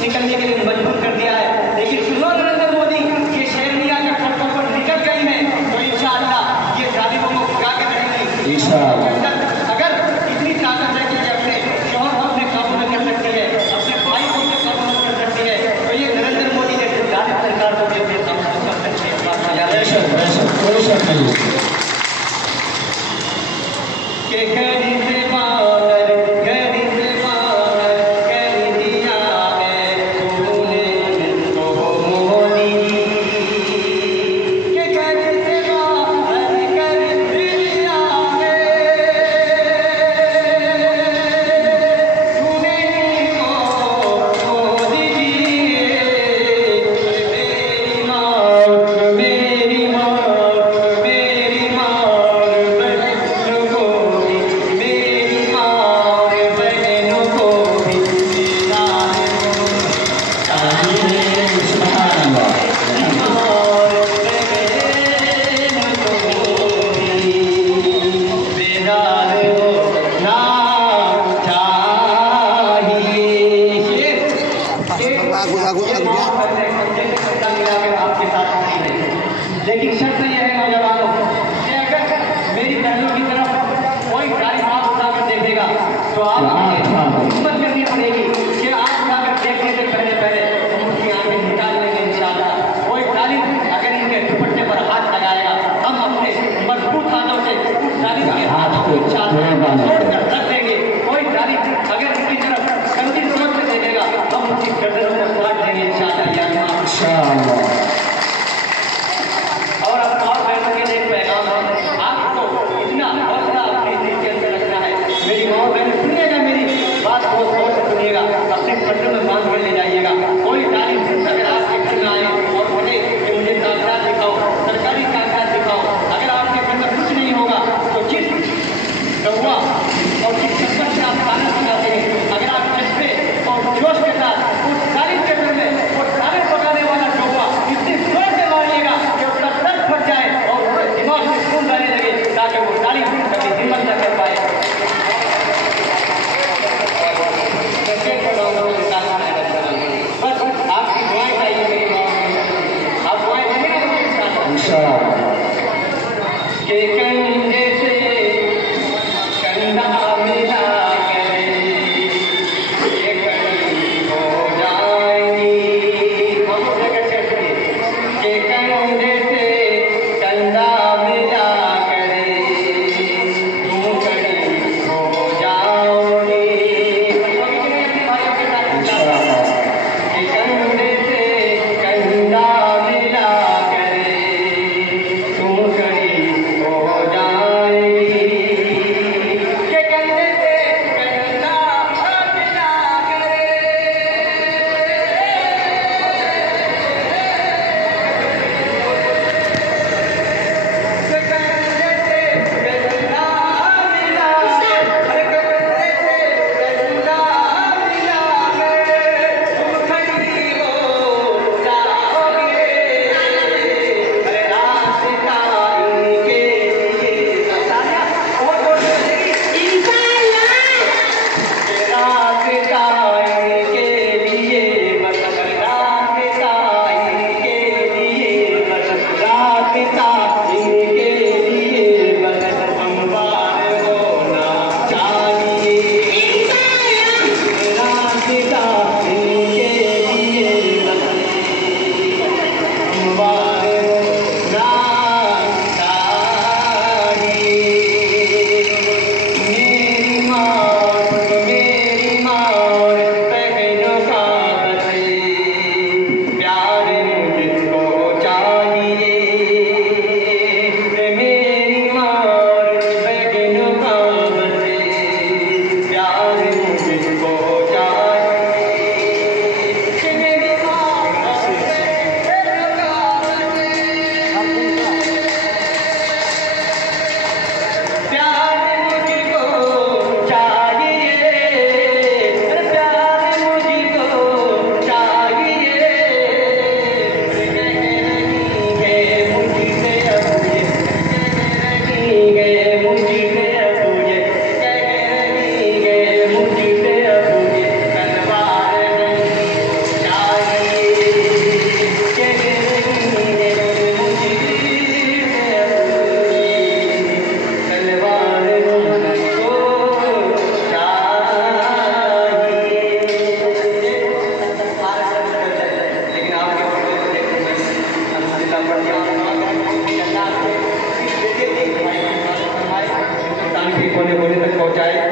निकलने के लिए मजबूर कर दिया है, लेकिन सुनो नरेंद्र मोदी, ये शहरिया अगर सड़कों पर निकल गई है तो इंशाअल्लाह ये जालिमों को भगा के रहेंगी। अगर इतनी ताकत है कि अपने शौहर को अपने काबू में कर सकती है, अपने भाई को अपने काबू में कर सकती है, तो ये नरेंद्र मोदी जैसे जालिम सरकार को भी अपने काबू में कर सकती है। लेकिन शर्त यह है नौजवानों कि अगर मेरी बहनों की तरफ कोई गाड़ी हाथ उठाकर देखेगा तो आप हिम्मत करनी पड़ेगी कि आप उठाकर देखने से पहले हम उनकी आंखें निकाल लेंगे इंशाअल्लाह। कोई जालिम अगर इनके दुपट्टे पर हाथ लगाएगा, हम अपने मजबूत हाथों से उस जालिम के हाथों को इंशाअल्लाह तोड़कर रख देंगे। कोई जालिम अगर इनकी तरफ गंदी सोच से देखेगा, हम उनकी गर्दनों को काट देंगे इंशाअल्लाह। पहुंचाए।